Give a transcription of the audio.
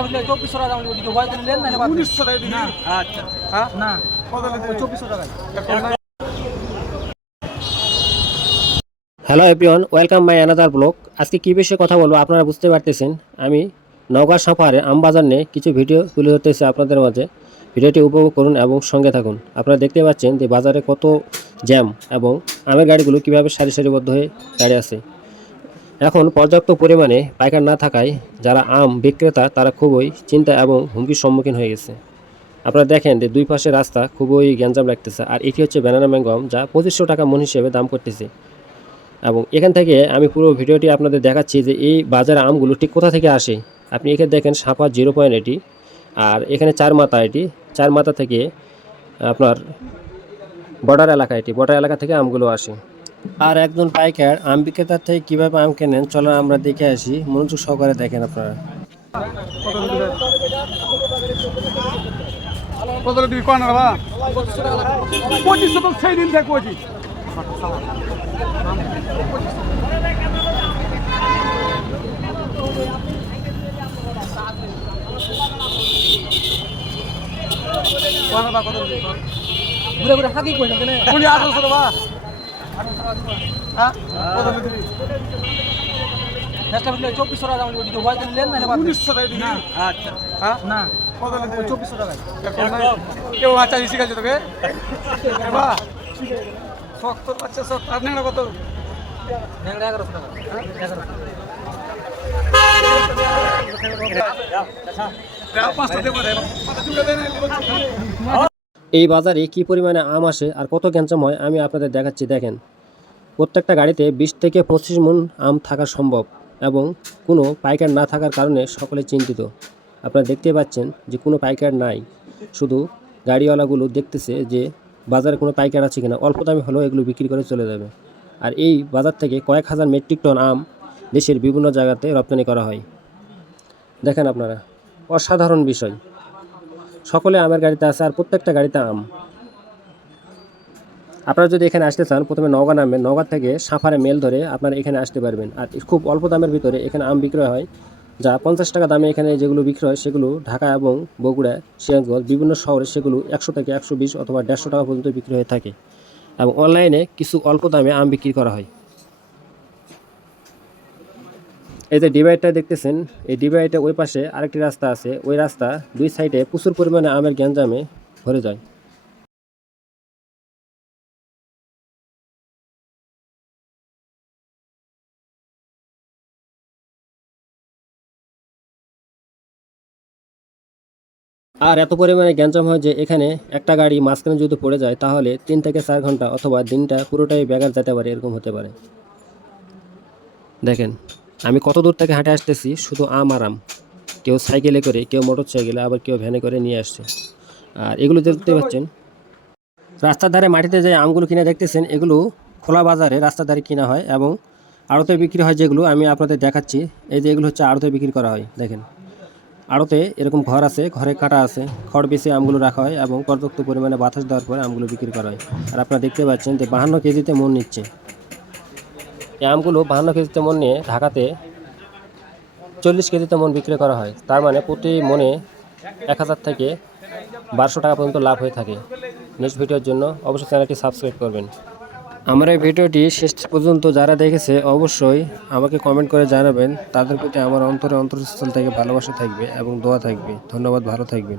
একটা মিলে 2400 টাকা দাম লিখে হয় দিলেন না 1900 টাকা দিবি। আচ্ছা হ্যাঁ না কত দিবি? 2400 টাকা। Hello everyone, welcome my another blog. আজকে কী বিষয়ে কথা বলবো আপনারা বুঝতে পারতেছেন। আমি নওগাঁ সাফারে আমবাজার নিয়ে কিছু ভিডিও তুলে ধরতেছি আপনাদের মাঝে। ভিডিওটি উপভোগ করুন এবং সঙ্গে থাকুন। আপনারা দেখতে পাচ্ছেন যে বাজারে কত জ্যাম এবং আমের গাড়িগুলো কীভাবে সারি সারিবদ্ধ হয়ে দাঁড়িয়ে আছে। এখন পর্যাপ্ত পরিমাণে পাইকার না থাকায় যারা আম বিক্রেতা তারা খুবই চিন্তা এবং হুমকির সম্মুখীন হয়ে গেছে। আপনারা দেখেন যে দুই পাশে রাস্তা খুবই গ্যাঞ্জাম লাগতেছে। আর এটি হচ্ছে ব্যানানা ম্যাঙ্গো আম, যা 2500 টাকা মন হিসেবে দাম করতেছে। এবং এখান থেকে আমি পুরো ভিডিওটি আপনাদের দেখাচ্ছি যে এই বাজারে আমগুলো ঠিক কোথা থেকে আসে। আপনি এখানে দেখেন সাপা 0 পয়েন্ট এটি, আর এখানে 4 মাথা, এটি 4 মাথা থেকে আপনার বর্ডার এলাকা, এটি বর্ডার এলাকা থেকে আমগুলো আসে। আর একজন পাইকার আম বিক্রেতার থেকে কীভাবে আম কেনেন চলো আমরা দেখে আসি। মনোযোগ সহকারে দেখেন আপনারা। কত দিবি কোন বাবা? 2500 তো সেই দিন থেকে কইছি। কোন বাবা কত দিবি? ঘুরে ঘুরে হাকি কইছেন কেন? কোনি 1800 বাবা। হ্যাঁ কত দিবি? একটা মিলে 2400 টাকা দাম লিখে হয় দিলেন না 1900 টাকা দিবি। আচ্ছা হ্যাঁ না কত দিবি? 2400 টাকা। কেউ বাচ্চা শিখাচ্ছে তোকে? বাবা শক্ত বাচ্চা শক্ত। আপনি কত? ন্যাংরা 1100 টাকা। 1100 পাঁচটা দেবো রে। পাঁচটা চুলে দেন। এই বাজারে কী পরিমাণে আম আসে আর কত গ্যাঞ্জাম হয় আমি আপনাদের দেখাচ্ছি। দেখেন প্রত্যেকটা গাড়িতে 20 থেকে 25 মণ আম থাকা সম্ভব এবং কোনো পাইকার না থাকার কারণে সকলে চিন্তিত। আপনারা দেখতে পাচ্ছেন যে কোনো পাইকার নাই, শুধু গাড়িওয়ালাগুলো দেখতেছে যে বাজারে কোনো পাইকার আছে কিনা, অল্প দামে হলেও এগুলো বিক্রি করে চলে যাবে। আর এই বাজার থেকে কয়েক হাজার মেট্রিক টন আম দেশের বিভিন্ন জায়গাতে রপ্তানি করা হয়। দেখেন আপনারা, অসাধারণ বিষয়। সকলে আমের গাড়িতে আছে আর প্রত্যেকটা গাড়িতে আম। আপনারা যদি এখানে আসতে চান প্রথমে নওগাঁ নামবেন, নওগাঁ থেকে সাফারে মেল ধরে আপনারা এখানে আসতে পারবেন। আর খুব অল্প দামের ভিতরে এখানে আম বিক্রয় হয়, যা 50 টাকা দামে এখানে যেগুলো বিক্রি হয় সেগুলো ঢাকা এবং বগুড়া, সিরাজগঞ্জ বিভিন্ন শহরে সেগুলো 100 থেকে 120 অথবা 150 টাকা পর্যন্ত বিক্রি হয়ে থাকে। এবং অনলাইনে কিছু অল্প দামে আম বিক্রি করা হয়। এই যে ডিভাইডটা দেখতেছেন, এই ডিভাইডে ওই পাশে আরেকটি রাস্তা আছে, ওই রাস্তা দুই সাইডে প্রচুর পরিমাণে আমের গ্যাঞ্জামে ভরে যায়। আর এত পরিমাণে গ্যাঞ্জাম হয় যে এখানে একটা গাড়ি মাঝখানে যদি পড়ে যায় তাহলে 3 থেকে 4 ঘন্টা অথবা দিনটা পুরোটাই ব্যাঘাত যেতে পারে, এরকম হতে পারে। দেখেন আমি কত দূর থেকে হাঁটে আসতেছি, শুধু আম আর আম। কেউ সাইকেলে করে, কেউ মোটর সাইকেলে, আবার কেউ ভ্যানে করে নিয়ে আসছে। আর এগুলো দেখতে পাচ্ছেন রাস্তার ধারে মাটিতে যে আমগুলো কিনে দেখতেছেন, এগুলো খোলা বাজারে রাস্তার ধারে কিনা হয় এবং আড়তে বিক্রি হয়। যেগুলো আমি আপনাদের দেখাচ্ছি, এই যে এগুলো হচ্ছে আড়তে বিক্রি করা হয়। দেখেন আড়তে এরকম ঘর আছে, ঘরে কাটা আছে, খড় বেছে আমগুলো রাখা হয় এবং পর্যাপ্ত পরিমাণে বাতাস দেওয়ার পরে আমগুলো বিক্রি করা হয়। আর আপনারা দেখতে পাচ্ছেন যে 52 কেজিতে মন নিচ্ছে। এই আমগুলো 52 কেজিতে মন নিয়ে ঢাকাতে 40 কেজিতে মন বিক্রি করা হয়। তার মানে প্রতি মনে 1000 থেকে 1200 টাকা পর্যন্ত লাভ হয়ে থাকে। নেক্সট ভিডিওর জন্য অবশ্যই চ্যানেলটি সাবস্ক্রাইব করবেন। আমার এই ভিডিওটি শেষ পর্যন্ত যারা দেখেছে অবশ্যই আমাকে কমেন্ট করে জানাবেন। তাদের প্রতি আমার অন্তরস্থল থেকে ভালোবাসা থাকবে এবং দোয়া থাকবে। ধন্যবাদ, ভালো থাকবেন।